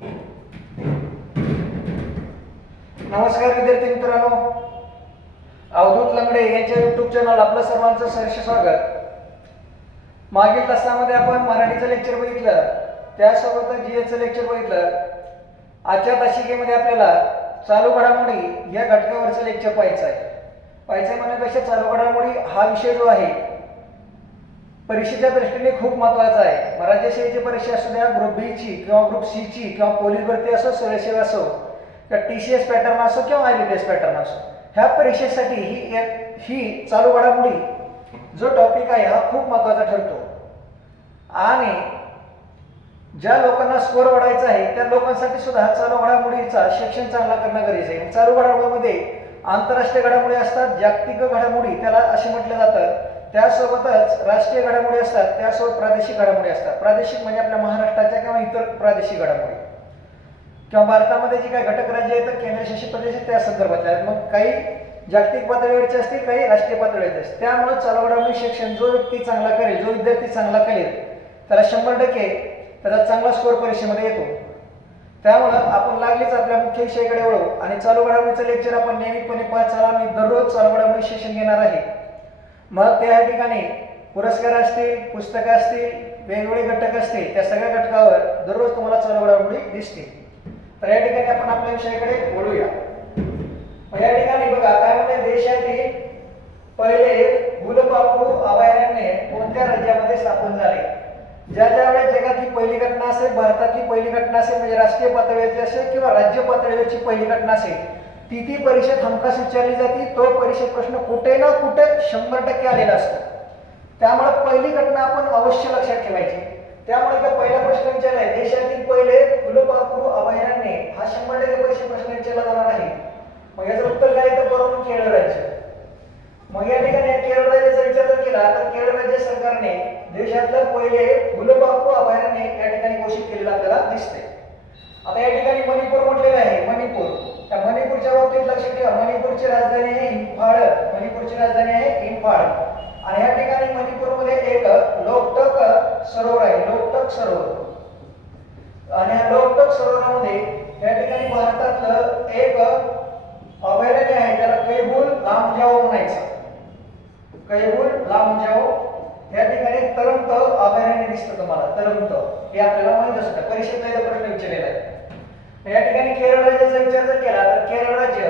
नमस्कार विद्यार्थी मित्रांनो, अवधूत लंगडे यांच्या यूट्यूब चॅनल आपलं सर्वांचं सहर्ष स्वागत. मागील तासामध्ये आपण मराठीचं लेक्चर बघितलं, त्यासोबतच जीएसचं लेक्चर बघितलं. आजच्या तासिकेमध्ये आपल्याला चालू घडामोडी या घटकावरचं लेक्चर पाहायचं आहे. म्हणण्यापेक्षा चालू घडामोडी हा विषय जो आहे परीक्षेच्या दृष्टीने खूप महत्त्वाचा आहे. राज्य सेवेची परीक्षा असू द्या, ग्रुप बी ची किंवा ग्रुप सी ची किंवा पोलीस भरती असो, सिव्हिल सेवा असो, तर TCS पॅटर्न असो किंवा IBPS पॅटर्न असो, ह्या परीक्षेसाठी ही चालू घडामोडी जो टॉपिक आहे हा खूप महत्त्वाचा ठरतो. आणि ज्या लोकांना स्कोअर वाढवायचा आहे त्या लोकांसाठी सुद्धा हा चालू घडामोडीचा सेक्शन चांगला करणं गरजेचं आहे. चालू घडामोडीमध्ये आंतरराष्ट्रीय घडामोडी असतात, जागतिक घडामोडी त्याला असे म्हटलं जातं. त्यासोबतच राष्ट्रीय घडामोडी असतात, त्यासोबत प्रादेशिक घडामोडी असतात. प्रादेशिक म्हणजे आपल्या महाराष्ट्राच्या किंवा इतर प्रादेशिक घडामोडी किंवा भारतामध्ये जी काही घटक राज्य आहेत, केंद्रशासित प्रदेश त्या संदर्भातल्या आहेत. मग काही जागतिक पातळीवरचे असतील, काही राष्ट्रीय पातळीवरचे असतील. त्यामुळे चालू घडामोडी सेक्शन जो व्यक्ती चांगला करेल, जो विद्यार्थी चांगला करेल, त्याला 100% त्याचा चांगला स्कोअर परीक्षेमध्ये येतो. त्यामुळं आपण लागलीच आपल्या मुख्य विषयाकडे वळू आणि चालू घडामोडीचं लेक्चर आपण नियमितपणे पाहत चला. मी दररोज चालू घडामोडी सेशन घेणार आहे. मग त्या ठिकाणी पुरस्कार असतील, पुस्तकं असतील, वेगवेगळे घटक असतील, त्या सगळ्या घटकावर दररोज तुम्हाला चालू घडामोडी दिसतील. तर या ठिकाणी आपण आपल्या विषयाकडे वळूया. या ठिकाणी बघा काय म्हणते, देशातील पहिले फुलपाखरू अभयारण्य कोणत्या राज्यामध्ये स्थापन झाले? ज्या वेळेस जगातली पहिली घटना असेल, भारतातली पहिली घटना असेल, म्हणजे राष्ट्रीय पातळीवरची असेल किंवा राज्य पातळीवरची पहिली घटना असेल, ती परीक्षेत हमखास विचारली जाते. तो परीक्षेत प्रश्न कुठे ना कुठे 100% आलेला असतो. त्यामुळे पहिली घटना आपण अवश्य लक्षात ठेवायची. त्यामुळे इथं पहिला प्रश्न विचारलाय, देशातील पहिले फुलपाखरू अभयारण्य हा 100% परीक्षेत प्रश्न विचारला जाणार आहे. मग याचं उत्तर काय येतं? बरोबर, केरळ राज्य. मग या ठिकाणी केरळ राज्याचा विचार जर केला तर केरळ राज्य सरकारने देशातलं पहिले फुलपाखरू अभयारण्य या ठिकाणी घोषित केलेलं आपल्याला दिसते. आता या ठिकाणी मणिपूर म्हटलेलं आहे. मणिपूर, त्या मणिपूरच्या बाबतीत लक्षात ठेवा, मणिपूरची राजधानी आहे इम्फाळ. मणिपूरची राजधानी आहे इम्फाळ. आणि या ठिकाणी मणिपूरमध्ये एक लोकटक सरोवर आहे, लोकटक सरोवर. आणि या लोकटक सरोवरामध्ये या ठिकाणी भारतातलं एक अभयारण्य आहे, त्याला कैबुल लामजाओ म्हणायचं. कैबुल लामजाओ या ठिकाणी तरंत अभयारण्य दिसतं तुम्हाला. तरंत हे आपल्याला माहित असतं, परीक्षेत एकदा प्रश्न विचारलेला आहे. या ठिकाणी केरळ राज्याचा विचार जर केला तर केरळ राज्य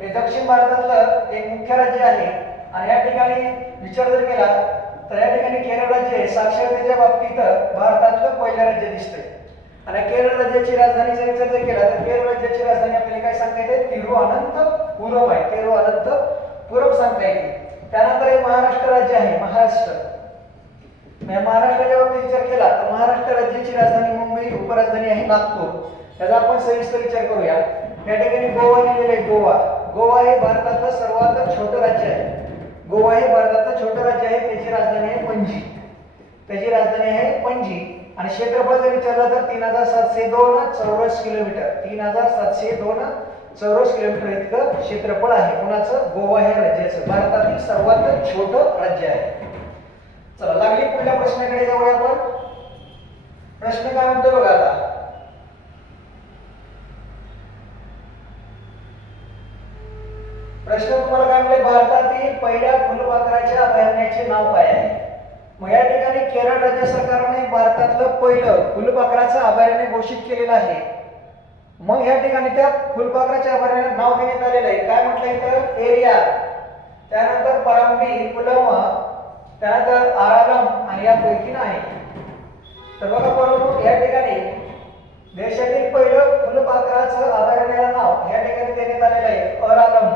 हे दक्षिण भारतातलं एक मुख्य राज्य आहे. आणि या ठिकाणी विचार जर केला तर या ठिकाणी केरळ राज्य हे साक्षरतेच्या बाबतीत भारतातलं पहिलं राज्य दिसतंय. आणि केरळ राज्याची राजधानीचा विचार जर केला तर केरळ राज्याची राजधानी आपल्याला काय सांगता येते? तिरुअनंतपुरम आहे. तिरुअनंतपुरम सांगता येते. त्यानंतर हे महाराष्ट्र राज्य आहे, महाराष्ट्र. महाराष्ट्राच्या बाबतीत विचार केला तर महाराष्ट्र राज्याची राजधानी मुंबई, उपराजधानी आहे नागपूर. त्याचा आपण सविस्तर विचार करूया. या ठिकाणी गोवा लिहिलेलं आहे. गोवा, गोवा हे भारतातलं सर्वात छोटं राज्य आहे. गोवा हे भारतातलं छोटं राज्य आहे. त्याची राजधानी आहे पणजी. त्याची राजधानी आहे पणजी. आणि क्षेत्रफळ जर विचारलं तर 3702 चौरस किलोमीटर. 3702 चौरस किलोमीटर इतकं क्षेत्रफळ आहे. कोणाचं? गोवा ह्या राज्याचं, भारतातील सर्वात छोटं राज्य आहे. चला लागली पुढल्या प्रश्नाकडे जाऊया आपण. प्रश्न काय म्हणतो बघा आता. प्रश्न तुम्हाला काय म्हणले, भारतातील पहिल्या फुलपाखराच्या अभयारण्याचे नाव काय आहे? मग या ठिकाणी केरळ राज्य सरकारने भारतातलं पहिलं फुलपाखराचं अभयारण्य घोषित केलेलं आहे. मग या ठिकाणी त्या फुलपाखराच्या अभयारण्याला नाव देण्यात आलेलं आहे. काय म्हटलं इथं? पेरियार, त्यानंतर परांबी, कुलम, त्यानंतर आरालम आणि यापैकी नाही. तर बघा बरोबर, या ठिकाणी देशातील पहिलं फुलपाखराचं अभयारण्याला नाव या ठिकाणी देण्यात आलेलं आहे अरालम.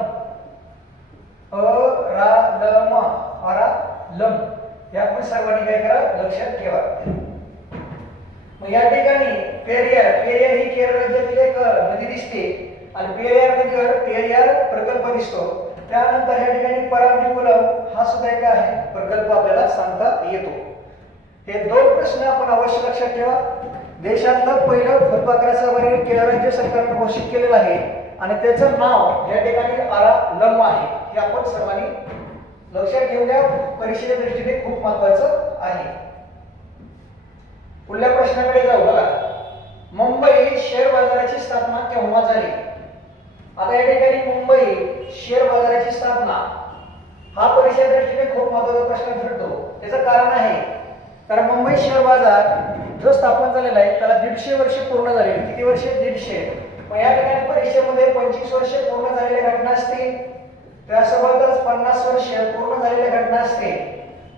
अरालम, अरालम. हे आपण सर्वांनी काय करा, लक्षात ठेवा. मग या ठिकाणी पेरियार, पेरियार ही केरळ राज्यातील एक नदी दिसते. आणि पेरियार नदीवर पेरियार प्रकल्प दिसतो. त्यानंतर या ठिकाणी परांबीकुलम हा सुद्धा एक आहे प्रकल्प आपल्याला सांगता येतो. हे दोन प्रश्न आपण अवश्य लक्षात ठेवा. देशातलं पहिलं फुलपाखराचं अभयारण्य केरळ राज्य सरकारने घोषित केलेलं आहे आणि त्याचं नाव या ठिकाणी अरालम आहे. हे आपण सर्वांनी लक्षात घेऊन द्या, परीक्षेच्या दृष्टीने खूप महत्वाचं आहे. पुढल्या प्रश्नाकडे जाऊ बघा. मुंबई शेअर बाजाराची स्थापना केव्हा झाली? आता या ठिकाणी मुंबई शेअर बाजाराची स्थापना हा परीक्षा दृष्टीने खूप महत्त्वाचा प्रश्न ठरतो. त्याचं कारण आहे कारण मुंबई शेअर बाजार जो स्थापन झालेला आहे त्याला 150 वर्ष पूर्ण झाले. किती वर्ष? 150. मग या ठिकाणी परीक्षेमध्ये 25 वर्ष पूर्ण झालेल्या घटना असतील, त्यासोबतच 50 वर्ष पूर्ण झालेल्या घटना असतील,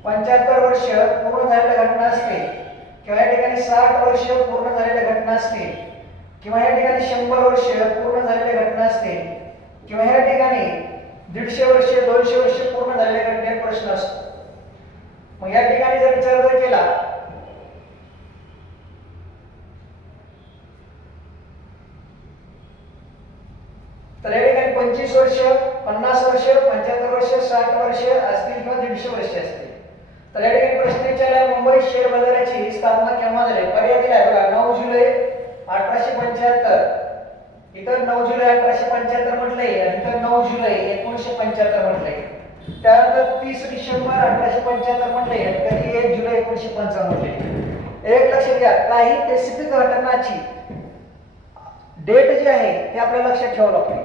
75 वर्ष पूर्ण झालेल्या घटना असतील, किंवा या ठिकाणी 60 वर्ष पूर्ण झालेल्या घटना असतील, किंवा या ठिकाणी 100 वर्ष पूर्ण झालेल्या घटना असतील, किंवा या ठिकाणी 150 वर्ष 200 वर्ष पूर्ण झालेल्या घटनेचा प्रश्न असतो. मग या ठिकाणी जर विचार केला तर या ठिकाणी 25 वर्ष, 50 वर्ष, 75 वर्ष, 60 वर्ष असतील किंवा 150 वर्ष असतील. तर या ठिकाणी प्रश्न विचारला मुंबई शेअर बाजाराची स्थापना केव्हा झाली? पर्याय दिला आहे बघा. 9 जुलै 1875. इथं 9 जुलै 1875 म्हटलंय आणि इथं 9 जुलै 1975 म्हटलंय. त्यानंतर 30 डिसेंबर 1875 म्हटलंय आणि कधी 1 जुलै 1955 म्हटलंय. एक लक्षात घ्या, काही स्पेसिफिक घटनाची डेट जी आहे ते आपल्याला लक्षात ठेवावं लागते.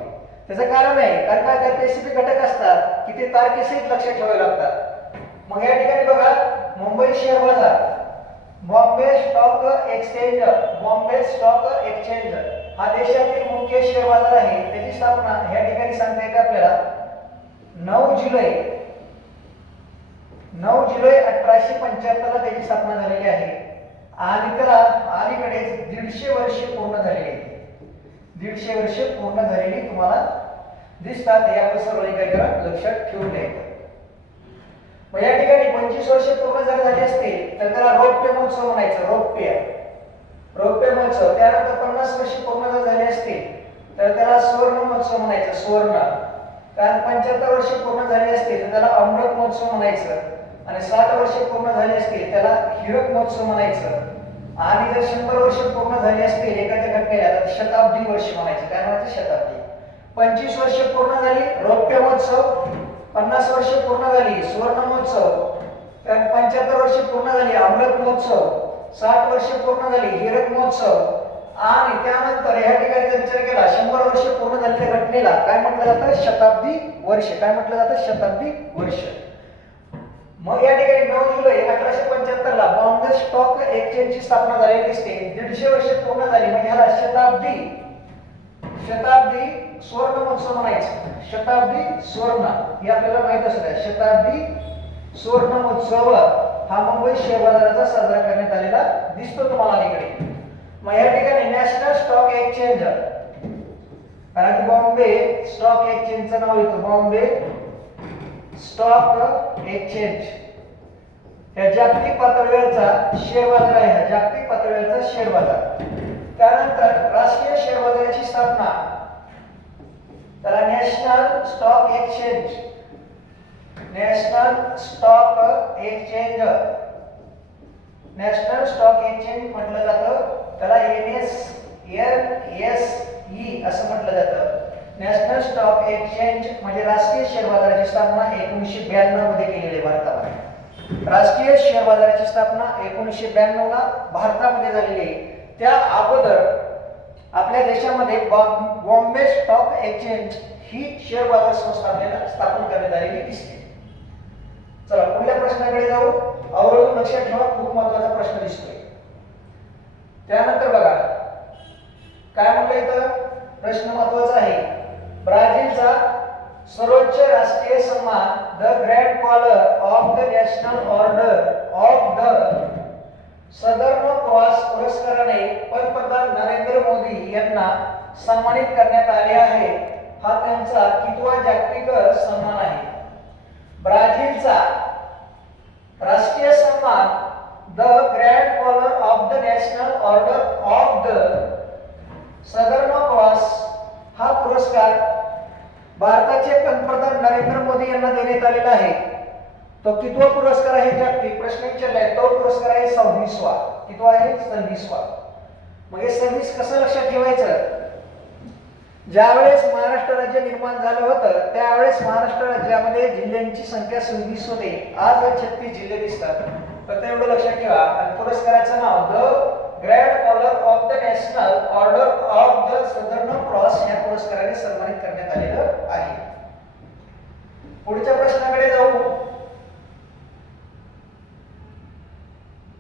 त्याचं कारण आहे कारण काय त्या स्पेसिफिक घटक असतात की ते तारखेसहित लक्षात ठेवावे लागतात. मग या ठिकाणी बघा मुंबई शेअर बाजार, Bombay stock exchange, Bombay stock exchange हा देशातील मुख्य शेअर बाजार आहे. त्याची स्थापना या ठिकाणी सांगता येते आपल्याला 9 जुलै 1875 ला त्याची स्थापना झालेली आहे आणि त्याला अलीकडेच 150 वर्षे पूर्ण झालेली आहेत. 150 वर्षे पूर्ण झालेली तुम्हाला दिसतात. हे आपण सर्वांनी काय करा लक्षात ठेवून द्यायचं. मग या ठिकाणी 25 वर्ष पूर्ण जर झाली असतील तर त्याला रौप्य महोत्सव म्हणायचं. रौप्य महोत्सव. त्यानंतर 50 वर्ष पूर्ण जर झाली असतील तर त्याला सुवर्ण महोत्सव म्हणायचं. सुवर्ण. कारण 75 वर्ष पूर्ण झाली असतील तर त्याला अमृत महोत्सव म्हणायचं आणि 60 वर्ष पूर्ण झाली असतील त्याला हिरक महोत्सव म्हणायचं आणि जर 100 वर्ष पूर्ण झाली असतील एखाद्या घटनेला तर शताब्दी वर्ष म्हणायचं. काय म्हणायचं? शताब्दी. 25 वर्ष पूर्ण झाली रौप्य महोत्सव, 50 वर्ष पूर्ण झाली सुवर्ण महोत्सव, 75 वर्ष पूर्ण झाली अमृत महोत्सव, 60 वर्ष पूर्ण झाली हिरक महोत्सव आणि त्यानंतर या ठिकाणी जर विचार केला 100 वर्ष पूर्ण झालेल्या घटनेला काय म्हटलं जातं? शताब्दी वर्ष. काय म्हटलं जातं? शताब्दी वर्ष. मग या ठिकाणी 9 जुलै 1875 ला बॉम्बे स्टॉक एक्सचेंजची स्थापना झालेली असते. 150 वर्ष पूर्ण झाली म्हणजे ह्याला शताब्दी सुवर्ण महोत्सव म्हणायचं. शताब्दी सुवर्ण हे आपल्याला माहित असतं. शताब्दी सुवर्ण महोत्सव हा मुंबई शेअर बाजाराचा साजरा करण्यात आलेला दिसतो तुम्हाला इकडे. मग या ठिकाणी नॅशनल स्टॉक एक्सचेंज कारण बॉम्बे स्टॉक एक्सचेंजचं नाव येतं बॉम्बे स्टॉक एक्सचेंज. हे जागतिक पातळीवरचा शेअर बाजार आहे. जागतिक पातळीवरचा शेअर बाजार. त्यानंतर राष्ट्रीय शेअर बाजाराची स्थापना त्याला national stock exchange. National stock exchange म्हटलं जातं. त्याला NSE असं म्हटलं जातं. नॅशनल स्टॉक एक्सचेंज म्हणजे राष्ट्रीय शेअर बाजाराची स्थापना 1992 मध्ये केलेली आहे भारतामध्ये. राष्ट्रीय शेअर बाजाराची स्थापना 1992 ला भारतामध्ये झालेली आहे. त्या अगोदर आपल्या देशामध्ये बॉम्बे स्टॉक एक्सचेंज ही शेअर बाजार संस्था आपल्याला स्थापन करण्यात आलेली दिसते. चला पुढल्या प्रश्नाकडे जाऊ. आवर्जून लक्षात ठेवा, खूप महत्त्वाचा प्रश्न दिसतोय. त्यानंतर बघा काय म्हटलं इथं प्रश्न महत्त्वाचा आहे. ब्राझीलचा सर्वोच्च राष्ट्रीय सन्मान the grand collar of the national order of the southern cross पुरस्काराने पंतप्रधान नरेंद्र मोदी यांना सन्मानित करण्यात आले आहे. हा त्यांचा कितवा जागतिक सन्मान आहे? ब्राझीलचा राष्ट्रीय सन्मान the grand collar of the national order of the southern cross हा पुरस्कार भारताचे पंतप्रधान नरेंद्र मोदी यांना देण्यात आलेला आहे. तो कितवा पुरस्कार आहे जागतिक? प्रश्न विचारलाय. तो पुरस्कार आहे 26वा. कितवा आहे? 26वा. मग हे 26 कसं लक्षात ठेवायचं? ज्यावेळेस महाराष्ट्र राज्य निर्माण झालं होतं त्यावेळेस महाराष्ट्र राज्यामध्ये जिल्ह्यांची संख्या 26 होती. आज 36 जिल्हे दिसतात. तर तेवढं लक्षात ठेवा. आणि पुरस्काराचं नाव the grand collar of the international order of the southern cross या पुरस्काराने सन्मानित करण्यात आलेलं आहे. पुढच्या प्रश्नाकडे जाऊ.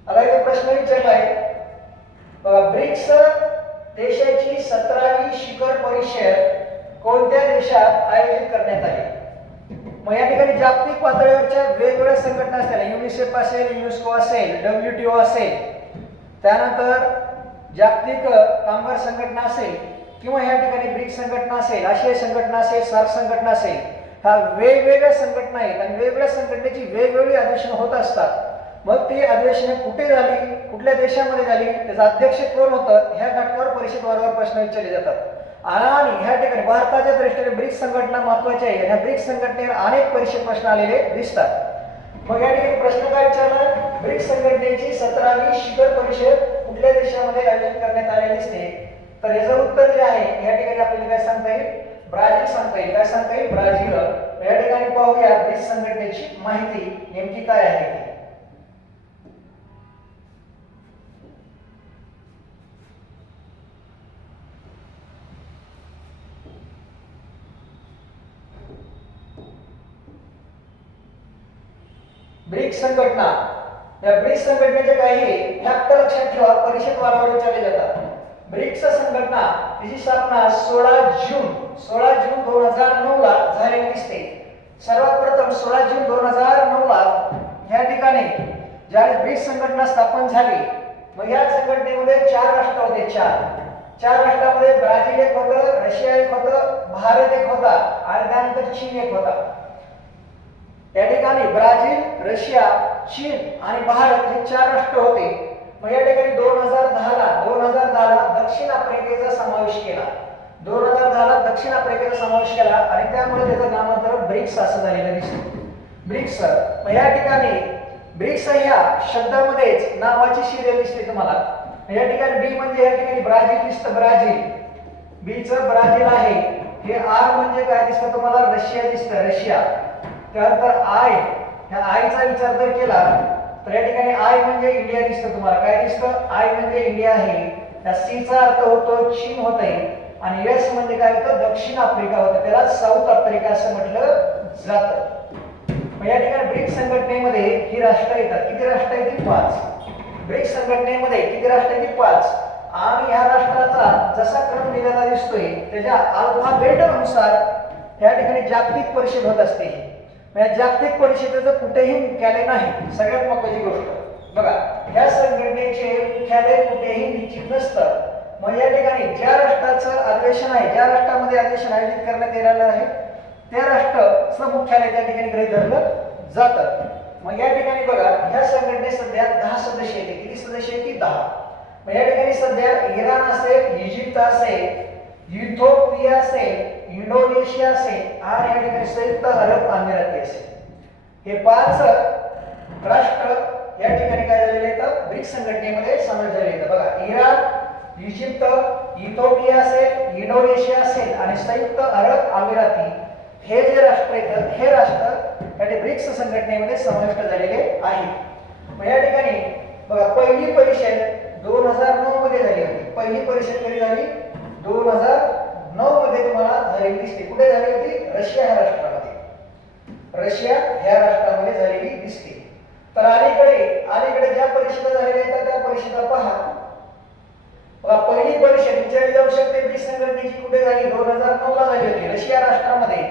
आता इथे प्रश्न विचारलाय बघा, ब्रिक्स देशाची 17वी शिखर परिषद कोणत्या देशात आयोजित करण्यात आली? मग या ठिकाणी जागतिक पातळीवरच्या वेगवेगळ्या संघटना असतील, युनिसेफ असेल, युनेस्को असेल, WTO असेल, त्यानंतर जागतिक कामगार संघटना असेल किंवा या ठिकाणी ब्रिक्स संघटना असेल, आशियाई संघटना असेल, सार्क संघटना असेल, ह्या वेगवेगळ्या संघटना आहेत आणि वेगवेगळ्या संघटनेची वेगवेगळी अधिवेशनं होत असतात. मग ती अधिवेशने कुठे झाली, कुठल्या देशामध्ये झाली, त्याचं अध्यक्ष कोण होतं, ह्या घटकावर परिषद वारंवार प्रश्न विचारले जातात. आणि ह्या ठिकाणी भारताच्या दृष्टीने ब्रिक्स संघटना महत्वाची आहे. ह्या ब्रिक्स संघटनेवर अनेक परीक्षेत प्रश्न आलेले दिसतात. मग या ठिकाणी प्रश्न काय विचारला, ब्रिक्स संघटनेची 17वी शिखर परिषद कुठल्या देशामध्ये आयोजित करण्यात आलेली दिसते? तर याचं उत्तर जे आहे या ठिकाणी आपल्याला काय सांगता येईल, ब्राझील सांगता येईल. काय सांगता येईल? ब्राझील. या ठिकाणी पाहूया ब्रिक्स संघटनेची माहिती नेमकी काय आहे ती. ब्रिक्स संघटना, या ब्रिक्स संघटनेचे काही फॅक्ट लक्षात ठेवा, परीक्षेत वारंवार विचारले जातात. ब्रिक्स संघटना तिची स्थापना 16 जून 2009 ला झालेली दिसते. सर्वात प्रथम 16 जून 2009 ला या ठिकाणी ज्यावेळी ब्रिक्स संघटना स्थापन झाली, मग या संघटनेमध्ये 4 राष्ट्र होते. चार राष्ट्रामध्ये ब्राझील एक होतं, रशिया एक होतं, भारत एक होता आणि त्यानंतर चीन एक होता. या ठिकाणी ब्राझील, रशिया, चीन आणि भारत हे 4 राष्ट्र होते. मग या ठिकाणी 2010 ला दक्षिण आफ्रिकेचा समावेश केला. 2010 ला दक्षिण आफ्रिकेचा समावेश केला आणि त्यामुळे त्याचं नामांतरण ब्रिक्स असं झालेलं दिसतं. ब्रिक्स. मग या ठिकाणी ब्रिक्स ह्या शब्दामध्येच नावाची सिरियल दिसते तुम्हाला. या ठिकाणी बी म्हणजे या ठिकाणी ब्राझील दिसतं, ब्राझील. बीचं ब्राझील आहे. हे आर म्हणजे काय दिसतं तुम्हाला, रशिया दिसतं, रशिया. त्यानंतर आय, ह्या आयचा विचार जर केला तर या ठिकाणी आय म्हणजे इंडिया दिसतं तुम्हाला. काय दिसतं? आय म्हणजे इंडिया आहे. त्या सी चा अर्थ होतो चीन होते आणि एस म्हणजे काय होतं, दक्षिण आफ्रिका होतं. त्याला साऊथ आफ्रिका असं म्हटलं जातं. मग या ठिकाणी ब्रिक्स संघटनेमध्ये ही राष्ट्र येतात. किती राष्ट्र येतील? 5. ब्रिक्स संघटनेमध्ये किती राष्ट्र येतील? 5. आणि ह्या राष्ट्राचा जसा क्रम दिलेला दिसतोय त्याच्या अल्फाबेटनुसार या ठिकाणी जागतिक परिषद होत असते. जागतिक परिषदेचं कुठेही मुख्यालय नाही. सगळ्यात महत्त्वाची गोष्ट बघा, या संघटनेचे मुख्यालय कुठेही निश्चित नसतं. मग या ठिकाणी ज्या राष्ट्राचं अधिवेशन आहे, ज्या राष्ट्रामध्ये अधिवेशन आयोजित करण्यात येणार आहे, त्या राष्ट्राचं मुख्यालय त्या ठिकाणी गृहीत धरलं जातं. मग या ठिकाणी बघा, ह्या संघटनेत सध्या 10 सदस्य आहेत. किती सदस्य आहेत? 10. मग या ठिकाणी सध्या इराण असेल, इजिप्त असेल, इथिओपिया असेल, इंडोनेशिया असेल आणि या ठिकाणी संयुक्त अरब अमिराती असेल. हे 5 राष्ट्र या ठिकाणी काय झालेले आहेत? ब्रिक्स संघटनेमध्ये समावेश झाले आहेत. बघा, इराण, इजिप्त, इथिओपिया असेल, इंडोनेशिया असेल आणि संयुक्त अरब अमिराती हे जे राष्ट्र आहेत, हे राष्ट्र या ब्रिक्स संघटनेमध्ये समाविष्ट झालेले आहेत. मग या ठिकाणी बघा, पहिली परिषद 2009 मध्ये झाली होती. पहिली परिषद कधी झाली? 2009 मध्ये तुम्हाला झालेली दिसते. कुठे झाली होती? रशिया ह्या राष्ट्रामध्ये. रशिया ह्या राष्ट्रामध्ये झालेली दिसते. तर अलीकडे ज्या परिषदा झालेल्या आहेत त्या परिषदा पहा. पहिली परिषद विचारली जाऊ शकते ब्रिक्स संघटनेची कुठे झाली? 2009 ला झाली होती, रशिया राष्ट्रामध्ये.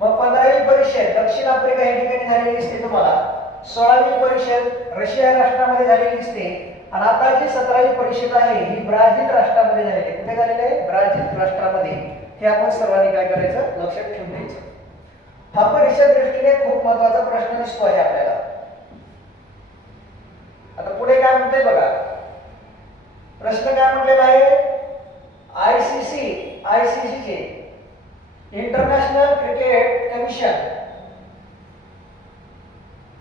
मग 15वी परिषद दक्षिण आफ्रिका या ठिकाणी झालेली दिसते तुम्हाला. 16वी परिषद रशिया राष्ट्रामध्ये झालेली दिसते आणि आता जी 17वी परिषद आहे ही ब्राझील राष्ट्रामध्ये झालेली आहे. कुठे झालेली आहे? ब्राझील राष्ट्रामध्ये. हे आपण सर्वांनी काय करायचं? लक्षात ठेवून द्यायचं. हा परीक्षा दृष्टीने खूप महत्त्वाचा प्रश्न दिसतो आहे आपल्याला. आता पुढे काय म्हणते बघा, प्रश्न काय म्हटलेला आहे? आयसीसी चे इंटरनॅशनल क्रिकेट कमिशन,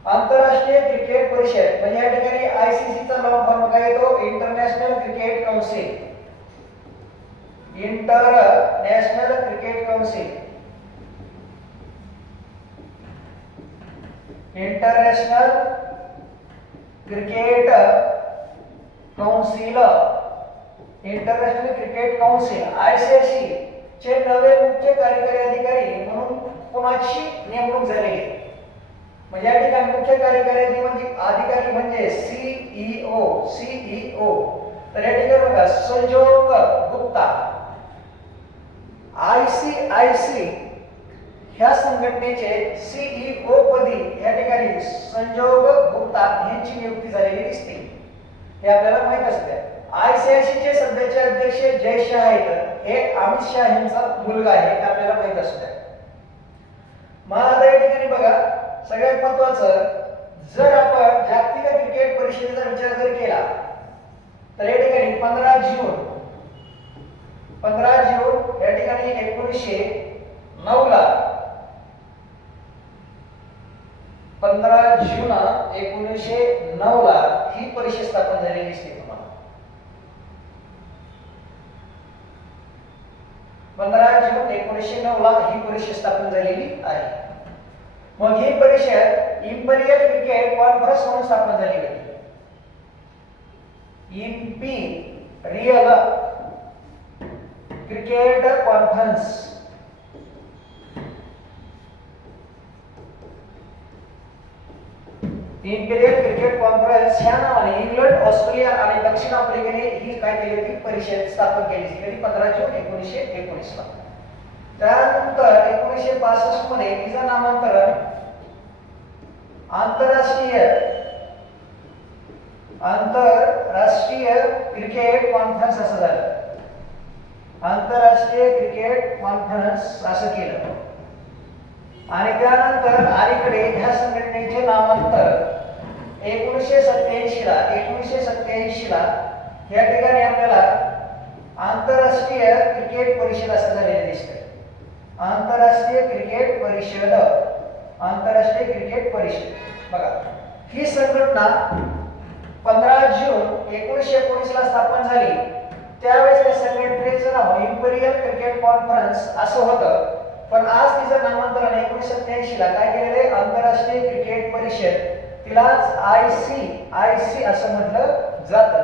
आंतरराष्ट्रीय क्रिकेट परिषद, म्हणजे या ठिकाणी आयसीसीचा लॉंग फॉर्म काय येतो? International cricket council. International cricket council, international cricket council, international cricket council ICC चे नवे मुख्य कार्यकारी अधिकारी म्हणून कोणाची नेमणूक झालेली आहे? म्हणजे या ठिकाणी मुख्य कार्यकारी अधिकारी म्हणजे CEO. तर या ठिकाणी बघा संजोग गुप्ता. ICIC ह्या संघटनेचे CEO पदी या ठिकाणी संजोग गुप्ता यांची नियुक्ती झालेली दिसते. हे आपल्याला माहित असते. ICIC चे सध्याचे अध्यक्ष जय शाह आहेत. हे अमित शाह यांचा मुलगा आहे, हे आपल्याला माहित असते. मग आता या ठिकाणी बघा सगळ्यात महत्त्वाचं, जर आपण जागतिक क्रिकेट परिषदेचा विचार जर केला तर या ठिकाणी 15 जून या ठिकाणी 1909 ला 15 जून 1909 ला ही परिषद स्थापन झालेली दिसते तुम्हाला. 15 जून 1909 ला ही परिषद स्थापन झालेली आहे. मग ही परिषद इंपिरियल क्रिकेट कॉन्फरन्स म्हणून स्थापन झाली होती. Imperial cricket conference. Imperial cricket conference ह्या नावाने इंग्लंड, ऑस्ट्रेलिया आणि दक्षिण आफ्रिकेने ही काय केली होती? परिषद स्थापन केली होती 15 जून 1919 ला. त्यानंतर 1962 मध्ये तिचं नामांतरण आंतरराष्ट्रीय क्रिकेट कॉन्फरन्स असं झालं. आंतरराष्ट्रीय क्रिकेट कॉन्फरन्स असं केलं. आणि त्यानंतर अलीकडे ह्या संघटनेचे नामांतर 1987 ला या ठिकाणी आपल्याला आंतरराष्ट्रीय क्रिकेट परिषद असं झालेलं दिसतंय. आंतरराष्ट्रीय क्रिकेट परिषद बघा, ही संघटना 15 जून 1919 ला स्थापन झाली. त्यावेळेस त्या संघटनेचं नाव इंपिरियल क्रिकेट कॉन्फरन्स असं होतं. पण आज तिचं नामांतरण 1987 ला काय केलेलं आहे? आंतरराष्ट्रीय क्रिकेट परिषद, तिलाच ICIC असं म्हटलं जातं.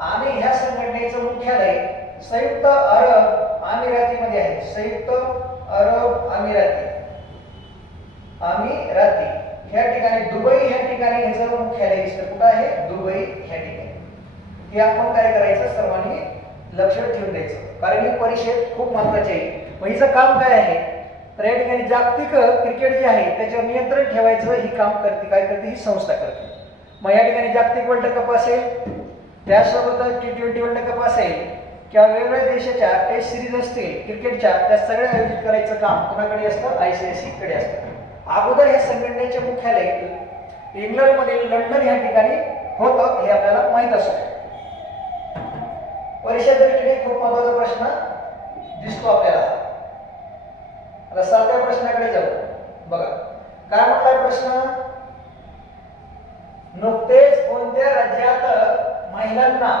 आणि ह्या संघटनेचं मुख्यालय संयुक्त अरब अमिरातीमध्ये आहे. संयुक्त अरब अमिराती ह्या ठिकाणी, दुबई ह्या ठिकाणी ह्याचं मुख्यालय दिसतं. कुठं आहे? दुबई ह्या ठिकाणी. हे आपण काय करायचं? सर्वांनी लक्षात ठेवून द्यायचं, कारण ही परिषद खूप महत्त्वाची आहे. मग हिचं काम काय आहे? तर या ठिकाणी जागतिक क्रिकेट जे आहे त्याच्यावर नियंत्रण ठेवायचं ही काम करते. काय करते? ही संस्था करते. मग या ठिकाणी जागतिक वर्ल्ड कप असेल, त्यासोबत T20 वर्ल्ड कप असेल किंवा वेगवेगळ्या देशाच्या टेस्ट सिरीज असतील क्रिकेटच्या, त्या सगळ्या आयोजित करायचं काम कोणाकडे असतं? ICIC कडे असतं. अगोदर हे संघटनेचे मुख्यालय इंग्लंडमधील लंडन या ठिकाणी होतं, हे आपल्याला माहित असतं. परीक्षा दृष्टीने खूप महत्त्वाचा प्रश्न दिसतो आपल्याला. आता 7व्या प्रश्नाकडे जाऊ. बघा काय म्हटलाय प्रश्न? नुकतेच कोणत्या राज्यात महिलांना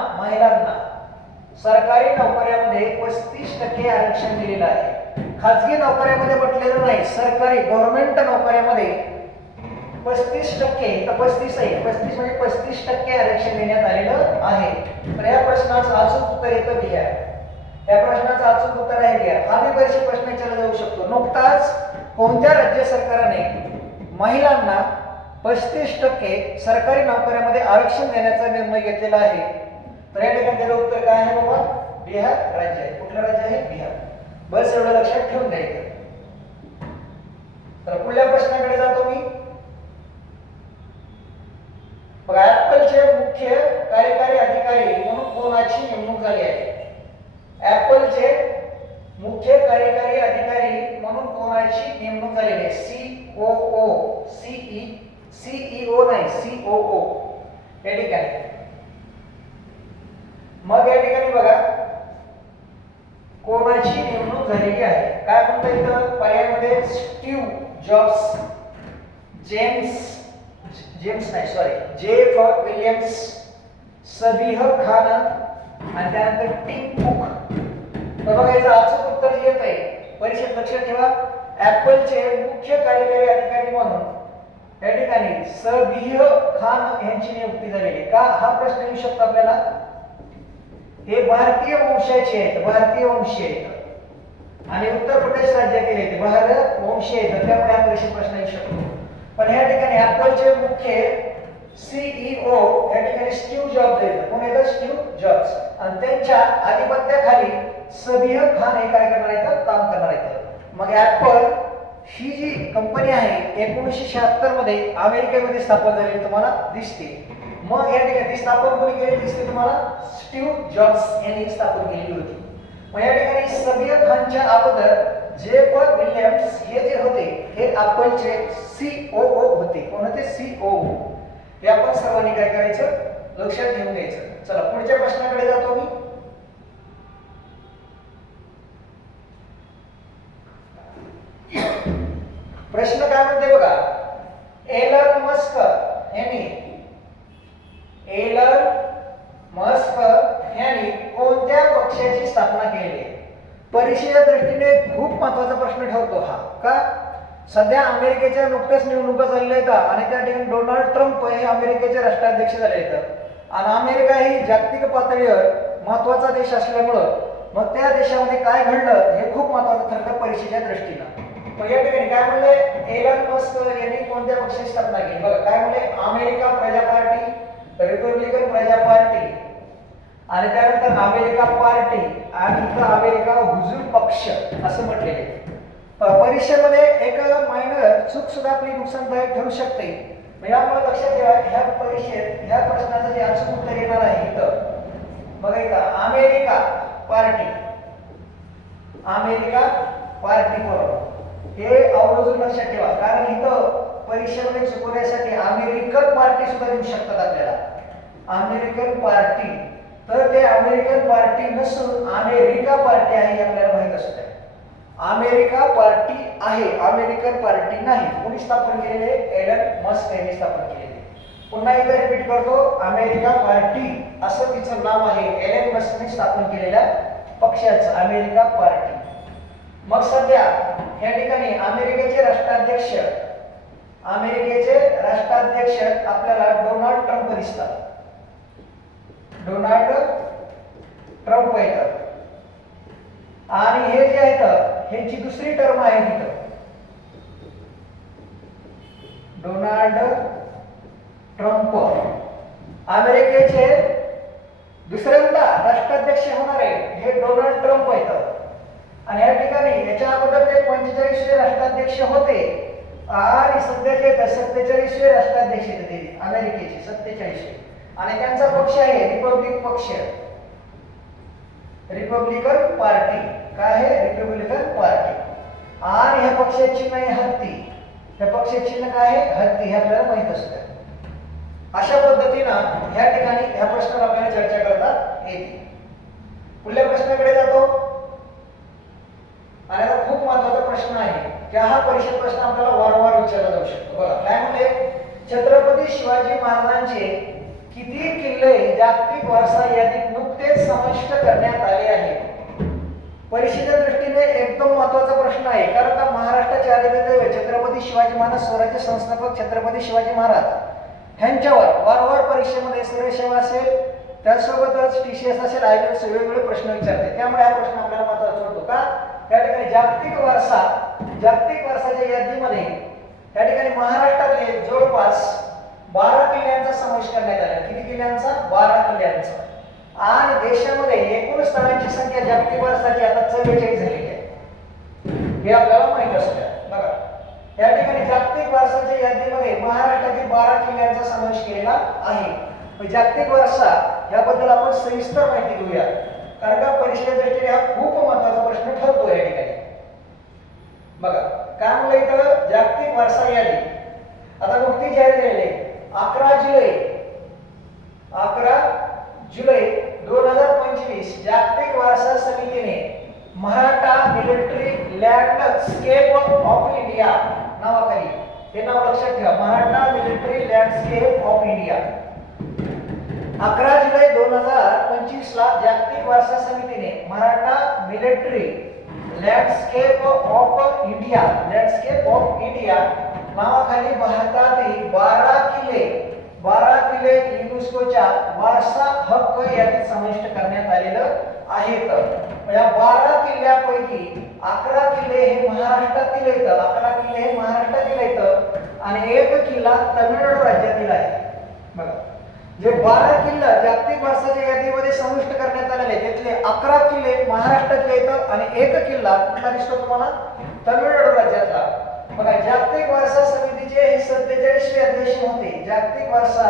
सरकारी नोकऱ्यामध्ये 35% आरक्षण दिलेलं आहे? खाजगी नोकऱ्यामध्ये म्हटलेलं नाही, सरकारी गव्हर्नमेंट नोकऱ्यामध्ये 35%, तर 35 आहे, 35 म्हणजे 35% आरक्षण देण्यात आलेलं आहे. तर या प्रश्नाचं अचूक उत्तर येतं बिहार. या प्रश्नाचं अचूक उत्तर आहे बिहार. हा बी परीक्षा प्रश्न विचारला जाऊ शकतो. नुकताच कोणत्या राज्य सरकारने महिलांना 35% सरकारी नोकऱ्यामध्ये आरक्षण देण्याचा निर्णय घेतलेला आहे? तर या ठिकाणी त्याचं उत्तर काय आहे बाबा? बिहार राज्य आहे. कुठलं राज्य आहे? बिहार. बस एवढं लक्षात ठेवून द्यायचं. तर पुढल्या प्रश्नाकडे जातो मी. बघा ऍपलचे मुख्य कार्यकारी अधिकारी म्हणून कोणाची नेमणूक झाली आहे? ऍपलचे मुख्य कार्यकारी अधिकारी म्हणून कोणाची नेमणूक झालेली आहे? CEO नाही, COO या ठिकाणी. मग या ठिकाणी बघा कोणाची नेमणूक झालेली आहे? काय म्हणता येतं पर्यायामध्ये? Steve jobs, Jeff Williams, Sabih Khan आणि त्यानंतर टिम कुक. तर बघा याचं अचूक उत्तर जे येत आहे परीक्षेत लक्षात ठेवा. ऍपलचे मुख्य कार्यकारी अधिकारी म्हणून या ठिकाणी सबीह खान यांची नियुक्ती झालेली. का? हा प्रश्न येऊ शकतो आपल्याला. हे भारतीय वंशाचे आहेत, भारतीय वंशीय आहेत आणि उत्तर प्रदेश राज्यातील आहेत, भारत वंशीय आहेत. त्यामुळे हा परीक्षेत प्रश्न येऊ शकतो. पण ह्या ठिकाणी ऍपलचे मुख्य सीईओ या ठिकाणी स्टीव्ह जॉब्स आहेत. कोण आहेत? Steve jobs. आणि त्यांच्या आधिपत्याखाली सबीह खान हे काय करणार आहेत? काम करणार आहेत. मग ऍपल ही जी कंपनी आहे 1976 मध्ये अमेरिकेमध्ये स्थापन झालेली तुम्हाला दिसते. मग या ठिकाणी स्थापन कोणी केली दिसते तुम्हाला? स्टीव्ह जॉब्स यांनी स्थापन केलेली होती. मग या ठिकाणी सबीह खानच्या अगोदर जेकब विल्यम्स हे जे होते हे ऍपलचे सीओओ होते. कोण होते? सीओओ. हे आपण सर्वांनी काय करायचं? लक्षात ठेवून घ्यायचं. चला पुढच्या प्रश्नाकडे जातो मी. प्रश्न काय म्हणते बघा. एलन मस्क यांनी कोणत्या पक्षाची स्थापना केली? परीक्षेच्या दृष्टीने खूप महत्त्वाचा प्रश्न ठरतो हा. का? सध्या अमेरिकेच्या नुकत्याच निवडणुका झालेल्या आहेत आणि त्या ठिकाणी डोनाल्ड ट्रम्प हे अमेरिकेचे राष्ट्राध्यक्ष झाले आहेत आणि अमेरिका ही जागतिक पातळीवर महत्त्वाचा देश असल्यामुळं मग त्या देशामध्ये काय घडलं हे खूप महत्त्वाचं ठरतं परीक्षेच्या दृष्टीनं. मग या ठिकाणी काय म्हणले? एलन मस्क यांनी कोणत्या पक्षाची स्थापना केली? बघा काय म्हणले? अमेरिका प्रजा पार्टी, रिपब्लिकन प्रजा पार्टी आणि त्यानंतर अमेरिका पार्टी आणि इथं अमेरिका हुजूर पक्ष असं म्हटलेले. परीक्षेमध्ये एक मायनर चूक सुद्धा आपली नुकसानदायक ठरू शकते. यामुळे लक्षात ठेवा ह्या परीक्षेत ह्या प्रश्नाचं जे अचूक उत्तर येणार आहे इथं बघा इथं अमेरिका पार्टी बरोबर. हे आवर्जून लक्षात ठेवा कारण इथं परीक्षेमध्ये चुकवण्यासाठी अमेरिकन पार्टी सुद्धा देऊ शकतात आपल्याला. अमेरिकन पार्टी तर ते अमेरिकन पार्टी नसून अमेरिका पार्टी आहे हे आपल्याला माहित असतं. अमेरिका पार्टी आहे, अमेरिकन पार्टी नाही. कोणी स्थापन केलेले? एलन मस्क यांनी स्थापन केलेले. पुन्हा एकदा रिपीट करतो, अमेरिका पार्टी असं तिचं नाव आहे. एलन मस्कने स्थापन केलेल्या पक्षाचं अमेरिका पार्टी. मग सध्या या ठिकाणी अमेरिकेचे राष्ट्राध्यक्ष आपल्याला डोनाल्ड ट्रम्प दिसतात. डोनाल्ड ट्रम्प येतात आणि हे जे आहेत ह्यांची दुसरी टर्म आहे तिथं. डोनाल्ड ट्रम्प अमेरिकेचे दुसऱ्यांदा राष्ट्राध्यक्ष होणार आहे हे डोनाल्ड ट्रम्प येतात आणि या ठिकाणी याच्या अगोदर ते 45वे राष्ट्राध्यक्ष होते आणि सध्याचे 47वे राष्ट्राध्यक्ष आहेत अमेरिकेचे 47वे आणि त्यांचा पक्ष आहे रिपब्लिकन पार्टी. काय आहे? Republican party. आणि ह्या पक्षाचे चिन्ह आहे हत्ती. ह्या पक्षाचे चिन्ह काय आहे? हत्ती. हे आपल्याला माहित असतं. अशा पद्धतीनं ह्या ठिकाणी ह्या प्रश्नावर आपल्याला चर्चा करता येते. पुढल्या प्रश्नाकडे जातो आणि आता खूप महत्त्वाचा प्रश्न आहे की हा परीक्षेत प्रश्न आपल्याला वारंवार विचारला जाऊ शकतो. बघा काय म्हणते? छत्रपती शिवाजी महाराजांचे किती किल्ले जागतिक वारसा यादीत नुकतेच समाविष्ट करण्यात आले आहेत? परीक्षेच्या दृष्टीने एकदम महत्त्वाचा प्रश्न आहे कारण का महाराष्ट्राचे आराध्य छत्रपती शिवाजी महाराज, स्वराज्य संस्थापक छत्रपती शिवाजी महाराज ह्यांच्यावर वारंवार परीक्षेमध्ये सुरेश असेल त्यासोबतच टीसीएस असेल आयएलटीएस वेगवेगळे प्रश्न विचारते. त्यामुळे हा प्रश्न आपल्याला महत्त्वाचा होतो. का? त्या ठिकाणी जागतिक वारसाच्या यादीमध्ये त्या ठिकाणी महाराष्ट्रातले जवळपास 12 किल्ल्यांचा समावेश करण्यात आला. किती किल्ल्यांचा? 12 किल्ल्यांचा. आणि देशामध्ये एकूण स्थळांची संख्या जागतिक वारसाची आता 44 झालेली आहे. हे आपल्याला माहित असतं. बघा या ठिकाणी जागतिक वारसाच्या यादीमध्ये महाराष्ट्रातील 12 किल्ल्यांचा समावेश केलेला आहे. जागतिक वारसा याबद्दल आपण सविस्तर माहिती घेऊया कारण का परीक्षेच्या दृष्टीने हा खूप महत्त्वाचा प्रश्न ठरतो या ठिकाणी. बघा काय म्हणलं इथं? जागतिक वारसा यादी आता नुकतीच जाहीर झालेली आहे. 11 जुलै 2025 जागतिक वारसा समितीने Maratha military landscape of India नावाखाली, हे नाव लक्षात ठेवा, Maratha military landscape of India 11 जुलै 2025 ला जागतिक वारसा समितीने Maratha military landscape of India नावाखाली भारतातील 12 किल्ले 12 किल्ले युनेस्कोच्या वारसा हक्क यादीत समाविष्ट करण्यात आलेलं आहेत. या 12 किल्ल्यापैकी 11 किल्ले हे महाराष्ट्रातील येतं, 11 किल्ले हे महाराष्ट्रातील येतं आणि एक किल्ला तमिळनाडू राज्यातील आहे. बघा, जे 12 किल्ले जागतिक वारसाच्या यादीमध्ये समाविष्ट करण्यात आलेले आहेत त्यातले 11 किल्ले महाराष्ट्रातले येतं आणि एक किल्ला कुठला दिसतो तुम्हाला, तमिळनाडू राज्यातला. बघा, जागतिक वारसा समितीचे हे 47वे अधिवेशन होते. जागतिक वारसा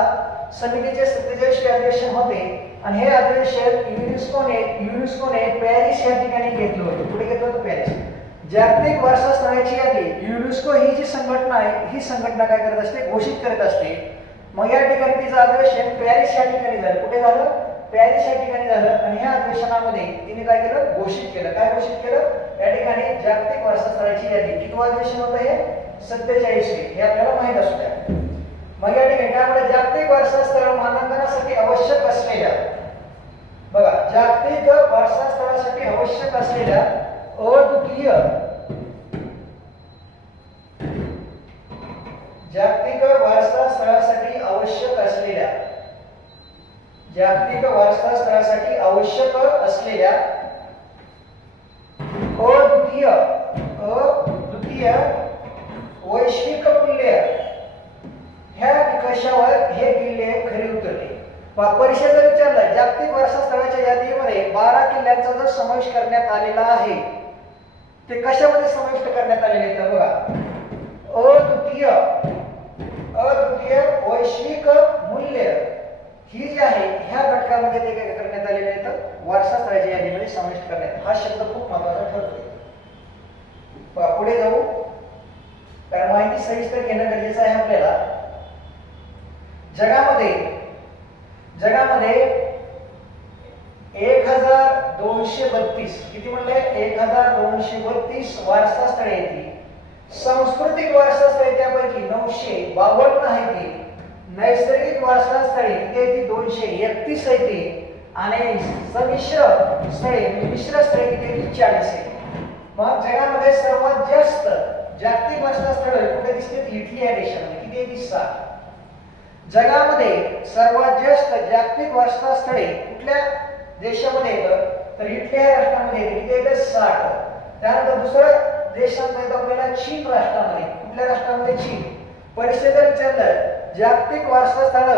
समितीचे 47वे अधिवेशन होते आणि हे अधिवेशन युनेस्कोने पॅरिस या ठिकाणी घेतलं होतं. कुठे घेतलं होतं? पॅरिस. जागतिक वारसा स्थळाची यादी युनेस्को ही जी संघटना आहे, ही संघटना काय करत असते, घोषित करत असते. मग या ठिकाणी तिचं अधिवेशन पॅरिस या ठिकाणी झालं. कुठे झालं? पॅरिस या ठिकाणी झालं आणि ह्या अधिवेशनामध्ये तिने काय केलं, घोषित केलं. काय घोषित केलं? या ठिकाणी जागतिक वारसा स्थळाची यादी. किती अधिवेशन होतं हे? 47वे. हे आपल्याला माहित असू द्या. मग या ठिकाणी त्यामुळे जागतिक वारसा स्थळ मानांकनासाठी आवश्यक असलेल्या, बघा, जागतिक वारसा स्थळासाठी आवश्यक असलेल्या अद्वितीय जागतिक वारसा स्थळासाठी आवश्यक असलेल्या जागतिक वारसा स्थळासाठी आवश्यक असलेल्या अद्वितीय वैश्विक मूल्य ह्या निकषावर हे किल्ले खरे उतरले. परिषद जर विचारलं जागतिक वारसा स्थळाच्या यादीमध्ये 12 किल्ल्यांचा जर समावेश करण्यात आलेला आहे, ते कशामध्ये समाविष्ट करण्यात आलेले आहेत? बघा, अद्वितीय वैश्विक मूल्य ही जी आहे ह्या घटकामध्ये ते काय करण्यात आलेले आहेत, वारसा स्थळाच्या यादीमध्ये समाविष्ट करण्यात. हा शब्द खूप महत्त्वाचा ठरतो. पुढे जाऊ, कारण माहिती सविस्तर घेणं गरजेचं आहे आपल्याला. जगामध्ये 1232, किती म्हणले? 1232 वारसा स्थळे येतील. सांस्कृतिक वारसा स्थळे त्यापैकी 952 आहेत. नैसर्गिक वारसा स्थळे किती आहेत? 231 आहेत आणि संमिश्र स्थळे मिश्र स्थळे किती आहेत? 40 आहेत. मग जगामध्ये सर्वात जास्त जागतिक वारसा स्थळे कुठे दिसते? इटली या देशामध्ये. किती आहेत? 6. जगामध्ये सर्वात जास्त जागतिक वारसा स्थळे कुठल्या देशामध्ये येतं? तर इटली या राष्ट्रामध्ये येते. किती येतं? 60. त्यानंतर दुसरं देशामध्ये येतो आपल्याला चीन राष्ट्रामध्ये. कुठल्या राष्ट्रामध्ये? चीन. परिषदेने विचारलं जागतिक वारसा स्थळ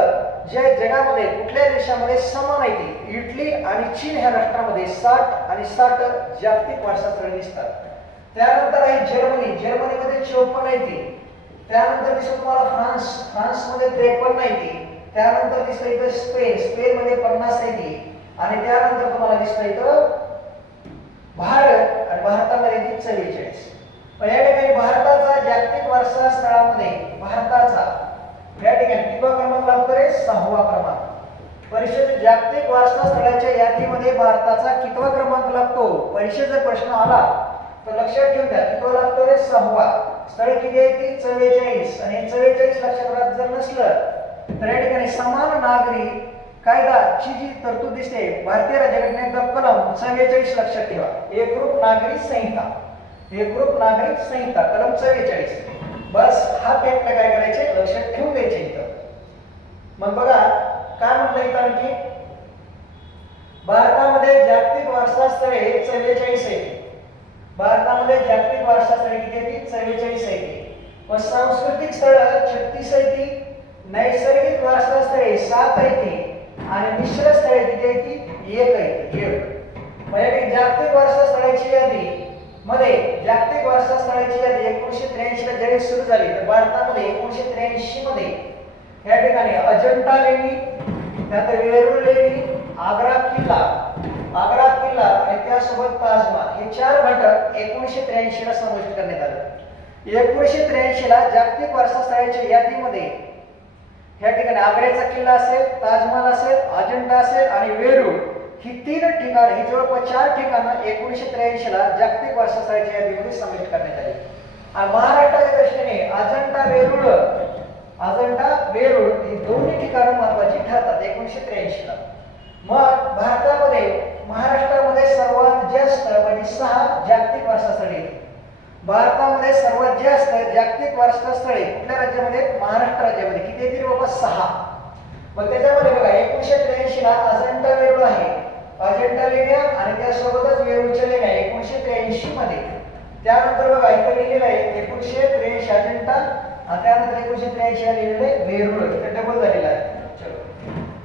जे जगामध्ये कुठल्या देशामध्ये समान आहे, इटली आणि चीन ह्या राष्ट्रामध्ये 60 आणि 60 जागतिक वारसा स्थळे दिसतात. त्यानंतर आहे जर्मनीमध्ये 54 आहे. त्यानंतर दिसतो तुम्हाला फ्रान्समध्ये 53 आहे. त्यानंतर दिसतं इथं स्पेनमध्ये 50 आहे आणि त्यानंतर तुम्हाला दिसतं इथं भारत आणि भारतामध्ये 44. या ठिकाणी भारताचा जागतिक वारसा स्थळामध्ये भारताचा या ठिकाणी कितवा क्रमांक लागतो रे? 6वा क्रमांक. परिषद जागतिक वारसा स्थळाच्या यादीमध्ये भारताचा कितवा क्रमांक लागतो? परिषद जर प्रश्न आला तर लक्षात ठेवून द्या, कितवा लागतो रे? 6वा. स्थळ किती आहे? ती 44 आणि 44 लक्षात राहत जर नसलं तर या ठिकाणी समान नागरी कायदाची जी तरतूद दिसते भारतीय राज्यघटनेत कलम 44 लक्षात ठेवा. एकरूप नागरिक संहिता कलम 44. बस हा फॅक्ट काय करायचे? लक्षात ठेवून द्यायचे इथं. मग बघा काय म्हटलं इथं आणखी, भारतामध्ये जागतिक वारसा स्थळे 44 आहेत. भारतामध्ये जागतिक वारसा स्थळे किती आहेत? 44 आहेत. मग सांस्कृतिक स्थळ 36 आहेत. नैसर्गिक वारसा स्थळे 7 आहेत आणि मिश्र स्थळे किती आहेत? 1 आहेत. म्हणजे जागतिक वारसा स्थळाची यादी मध्ये जागतिक वारसा स्थळाची यादी 1983 ला ज्यावेळी सुरू झाली तर भारतामध्ये 1983 मध्ये या ठिकाणी अजंठा लेणी, त्यानंतर वेरूळ लेणी, आग्रा किल्ला आणि त्यासोबत ताजमहल हे 4 घटक 1983 ला समाविष्ट करण्यात आले. 1983 ला जागतिक वारसा स्थळाच्या यादीमध्ये या ठिकाणी आग्र्याचा किल्ला असेल, ताजमहल असेल, अजंठा असेल आणि वेरूळ ही 3 ठिकाणं, ही जवळपास 4 ठिकाणं 1983 ला जागतिक वारसा स्थळाच्या यादीमध्ये समाविष्ट करण्यात आली. आणि महाराष्ट्राच्या दृष्टीने अजंठा वेरूळ ही दोन्ही ठिकाणं महत्त्वाची ठरतात 1983 ला. मग भारतामध्ये महाराष्ट्रामध्ये सर्वात जास्त म्हणजे 6 जागतिक वारसा स्थळे आहेत. भारतामध्ये सर्वात जास्त जागतिक वारसा स्थळे कुठल्या राज्यामध्ये? महाराष्ट्र राज्यामध्ये. किती येतील बाबा? 6. मग त्याच्यामध्ये बघा 1983 ला अजंठा वेरूळ आहे, अजंठा लेण्या आणि त्यासोबतच वेरूळच्या लेण्या 1983 मध्ये. त्यानंतर बघा इथे लिहिलेलं आहे 1983 अजंठा आणि त्यानंतर 1983 लिहिलेलं आहे वेरूळ, इथे डबल झालेला आहे. चलो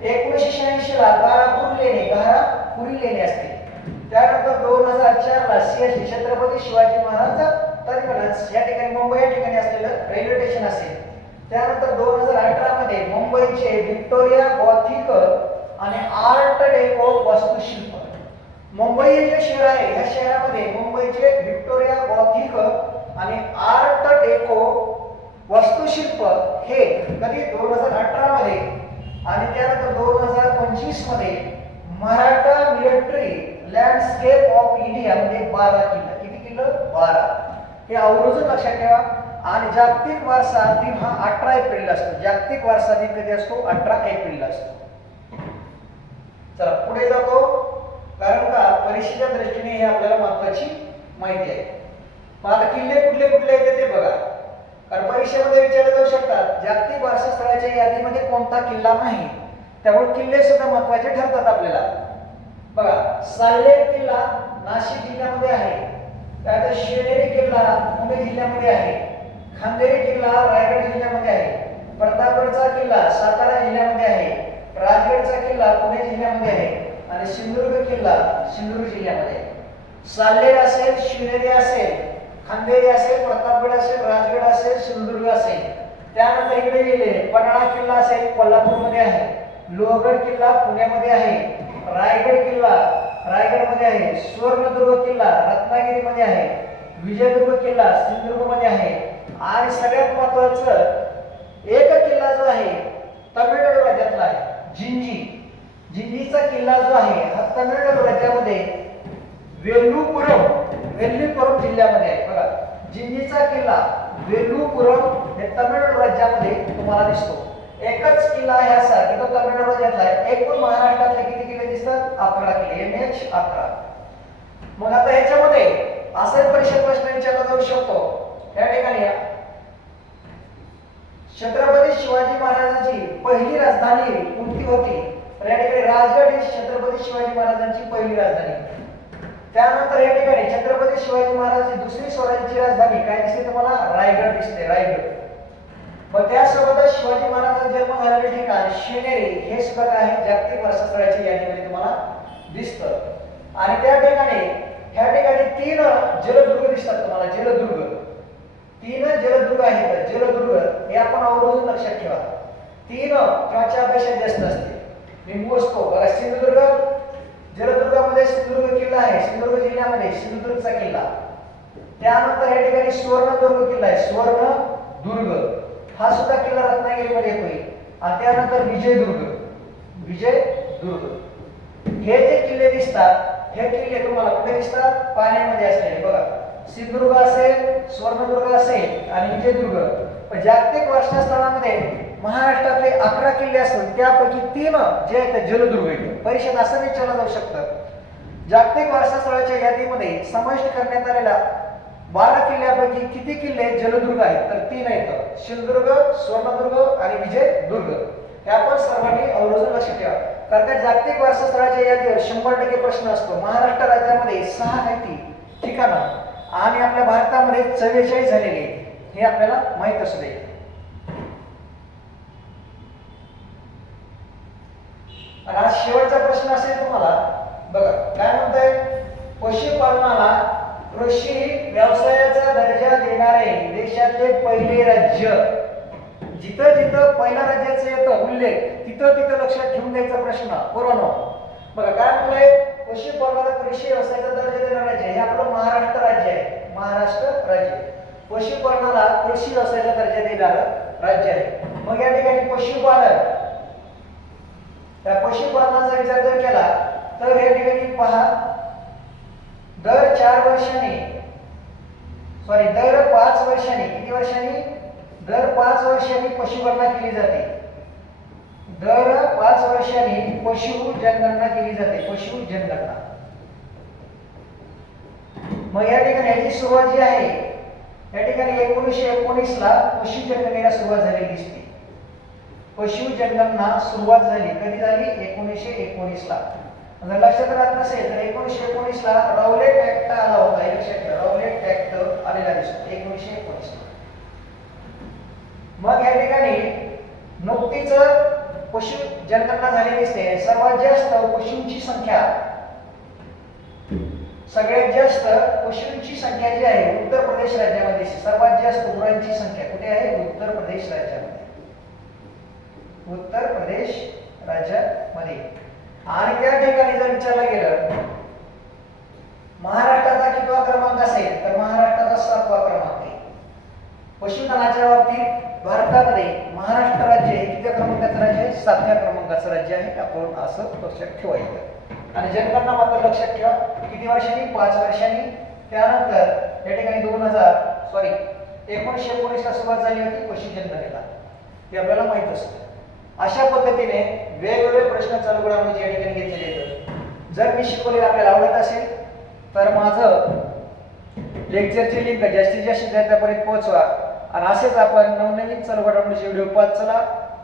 1986 ला गारापुरी लेणी असते. त्यानंतर 2004 ला CST छत्रपती शिवाजी महाराज टर्मिनस या ठिकाणी मुंबई या ठिकाणी असलेलं रेल्वे स्टेशन असेल. त्यानंतर 2018 मध्ये मुंबईचे व्हिक्टोरिया गॉथिक आणि आर्ट डेको वास्तुशिल्प. मुंबई हे जे शहर आहे या शहरामध्ये मुंबईचे व्हिक्टोरिया गॉथिक आणि आर्ट डेको वास्तुशिल्प हे कधी 2018 मध्ये आणि त्यानंतर 2025 मध्ये Maratha military landscape of India मध्ये 12 किल्ला. किती किल्ला? 12. हे आवर्जून लक्षात ठेवा. आणि जागतिक वारसा दिन हा 18 एप्रिलला असतो. जागतिक वारसा दिन कधी असतो? 18 एप्रिलला असतो. चला पुढे जातो, कारण का परीक्षेच्या दृष्टीने हे आपल्याला महत्त्वाची माहिती आहे. मग आता किल्ले कुठले कुठले येते ते बघा, कारण परीक्षेमध्ये विचारले जाऊ शकतात. जागतिक वारसा स्थळाच्या यादीमध्ये कोणता किल्ला नाही, त्यामुळे किल्ले सुद्धा महत्त्वाचे ठरतात आपल्याला. बघा साल्हेर किल्ला नाशिक जिल्ह्यामध्ये आहे, त्यानंतर शिवनेरी किल्ला पुणे जिल्ह्यामध्ये आहे, खांदेरी किल्ला रायगड जिल्ह्यामध्ये आहे, प्रतापगडचा किल्ला सातारा जिल्ह्यामध्ये आहे, राजगडचा किल्ला पुणे जिल्ह्यामध्ये आहे आणि सिंधुदुर्ग किल्ला सिंधुदुर्ग जिल्ह्यामध्ये आहे. साल्हेर असेल, शिवनेरी असेल, खांदेरी असेल, प्रतापगड असेल, राजगड असेल, सिंधुदुर्ग असेल. त्यानंतर इकडे गेले पन्हाळा किल्ला असेल कोल्हापूरमध्ये आहे, लोहगड किल्ला पुण्यामध्ये आहे, रायगड किल्ला रायगडमध्ये आहे, सुवर्णदुर्ग किल्ला रत्नागिरीमध्ये आहे, विजयदुर्ग किल्ला सिंधुदुर्गमध्ये आहे आणि सगळ्यात महत्त्वाचं एक किल्ला जो आहे तमिळनाडू राज्यातला आहे जिंजी. जिंजीचा किल्ला जो आहे हा तमिळनाडू राज्यामध्ये वेल्लुपुरम जिल्ह्यामध्ये आहे. बघा जिंजीचा किल्ला वेल्लुपुरम हे तमिळनाडू राज्यामध्ये तुम्हाला दिसतो. एकच किल्ला आहे असा की तो तमिळनाडू राज्यातला आहे. एकूण महाराष्ट्रातले किती किल्ले दिसतात? 11 किल्ले, MH 11. मग आता ह्याच्यामध्ये असा परीक्षा प्रश्न विचारला जाऊ शकतो. या ठिकाणी छत्रपती शिवाजी महाराजांची पहिली राजधानी कोणती होती? तर या ठिकाणी राजगड ही छत्रपती शिवाजी महाराजांची पहिली राजधानी. त्यानंतर या ठिकाणी छत्रपती शिवाजी महाराजांची दुसरी स्वराज्याची राजधानी काय दिसते तुम्हाला? रायगड दिसते, रायगड. मग त्यासोबतच शिवाजी महाराजांचा जन्म झालेले ठिकाण शिवनेरी हे सुद्धा आहे जागतिक वारसा स्थळाच्या यादीमध्ये तुम्हाला दिसतं. आणि त्या ठिकाणी ह्या ठिकाणी 3 जलदुर्ग दिसतात तुम्हाला. जलदुर्ग 3 जलदुर्ग आहेत. जलदुर्ग हे आपण आवर्जून लक्षात ठेवा. 3 किंवा अभ्यासात जास्त असते. मी मोजतो बघा. सिंधुदुर्ग, जलदुर्गामध्ये सिंधुदुर्ग किल्ला आहे, सिंधुदुर्ग जिल्ह्यामध्ये सिंधुदुर्गचा किल्ला. त्यानंतर या ठिकाणी सुवर्णदुर्ग किल्ला आहे, सुवर्णदुर्ग हा सुद्धा किल्ला रत्नागिरीमध्ये येतोय. आणि त्यानंतर विजयदुर्ग. हे जे किल्ले दिसतात हे किल्ले तुम्हाला कुठे दिसतात? पाण्यामध्ये असलेले. बघा सिंधुदुर्ग असेल, सुवर्णदुर्ग असेल आणि विजयदुर्ग. जागतिक वारसा स्थळामध्ये महाराष्ट्रातले 11 किल्ले असतात, त्यापैकी 3 जे आहेत जलदुर्ग आहेत. परीक्षेत असं विचारलं जाऊ शकतं, जागतिक वारसा स्थळाच्या यादीमध्ये समाविष्ट करण्यात आलेल्या 12 किल्ल्यापैकी किती किल्ले जलदुर्ग आहेत? तर 3 आहेत, सिंधुदुर्ग, सुवर्णदुर्ग आणि विजयदुर्ग. हे आपण सर्वांनी आवर्जून लक्षात ठेवा, कारण का जागतिक वारसा स्थळाच्या यादीवर 100% प्रश्न असतो. महाराष्ट्र राज्यामध्ये 6 माहिती ठिकाणं आणि आपल्या भारतामध्ये 44 झालेले हे आपल्याला माहित असू दे. आणि आज शेवटचा प्रश्न असेल तुम्हाला. बघा काय म्हणताय? पशुपालनाला कृषी व्यवसायाचा दर्जा देणारे देशातले पहिले राज्य. जिथं जिथं पहिल्या राज्याचा येतं उल्लेख तिथं तिथं लक्षात ठेवून द्यायचा प्रश्न पुरानो. बघा काय म्हणलंय? पशुपालनाला कृषी व्यवसायाचा दर्जा देणारे राज्य हे आपलं महाराष्ट्र राज्य आहे. महाराष्ट्र राज्य पशुपालनाला कृषी व्यवसायाचा दर्जा देणारं राज्य आहे. मग या ठिकाणी पशुपालन, त्या पशुपालनाचा विचार जर केला तर या ठिकाणी पहा दर 4 वर्षांनी दर 5 वर्षांनी किती वर्षांनी? दर 5 वर्षांनी पशुगणना केली जाते. दर 5 वर्षांनी पशु जनगणना केली जाते. पशु जनगणना. मग या ठिकाणी याची सुरुवात जी आहे या ठिकाणी 1919 ला पशु जनगणनेला सुरुवात झालेली दिसते. पशु जनगणना सुरुवात झाली कधी झाली 1919 ला. जर लक्षात राहत नसेल तर 1919 ला राऊलेट ऍक्ट आला होता. हे लक्षात ठेवा, राऊलेट ऍक्ट आलेला दिसतो 1919 ला. मग या ठिकाणी नुकतीच पशु जनगणना झालेली दिसते. सर्वात जास्त पशूंची संख्या, सगळ्यात जास्त पशूंची संख्या जी आहे उत्तर प्रदेश राज्यामध्ये. सर्वात जास्त गुरांची संख्या कुठे आहे? उत्तर प्रदेश राज्यामध्ये. उत्तर प्रदेश राज्यामध्ये. आणि त्या ठिकाणी जर विचारलं गेलं महाराष्ट्राचा कितवा क्रमांक असेल तर महाराष्ट्राचा 7वा क्रमांक आहे. पशुधनाच्या बाबतीत भारतामध्ये महाराष्ट्र राज्य हे किती क्रमांकाचं राज्य आहे? 7व्या क्रमांकाचं राज्य आहे. आपण असं लक्षात ठेवायचं. आणि जनगणना मात्र लक्षात ठेवा किती वर्षांनी? 5 वर्षांनी. त्यानंतर या ठिकाणी 1919 ला सुरुवात झाली होती पशु जनगणनेला. ते आपल्याला माहित असतं. अशा पद्धतीने वेगवेगळे प्रश्न चालू घडामोडी या ठिकाणी घेतलेले आहेत. जर मी शिकवलेलं आपल्याला आवडत असेल तर माझं लेक्चरची लिंक जास्तीत जास्त विद्यार्थ्यांपर्यंत पोहोचवा. आणि असेच आपण नवनवीन चालू घडामोडीचे व्हिडिओ पाहत चला.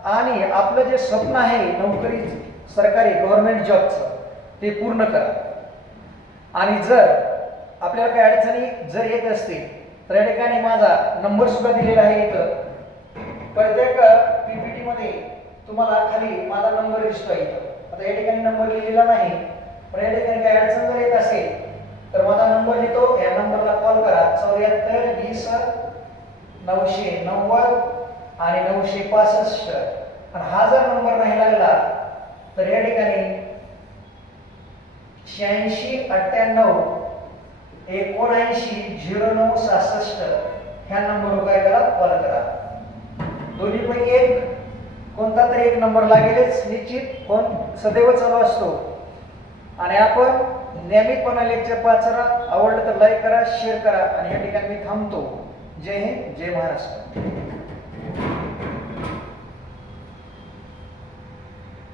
आणि आपलं जे स्वप्न आहे नोकरी, सरकारी गव्हर्नमेंट जॉबचं, ते पूर्ण करा. आणि जर आपल्याला काही अडचणी जर येत असतील तर या ठिकाणी माझा नंबर सुद्धा दिलेला आहे. इथं प्रत्येक पीपीटी मध्ये तुम्हाला खाली माझा नंबर दिसतोय. आता या ठिकाणी नंबर लिहिलेला नाही, पण या ठिकाणी काही अडचण जर येत असेल तर माझा नंबर देतो. या नंबरला कॉल करा. 74 20 990 आणि 965. आणि हा जर नंबर नाही लागला तर या ठिकाणी 86 98 79 0966 ह्या नंबरवर काय करा? कॉल करा. दोन्हीपैकी एक कोणता तरी एक नंबर लागेलच निश्चित. फोन सदैव चालू असतो. आणि आपण नियमितपणे लेक्चर पाहत राहा. आवडलं तर लाईक करा, शेअर करा. आणि या ठिकाणी मी थांबतो. जय हिंद, जय महाराष्ट्र.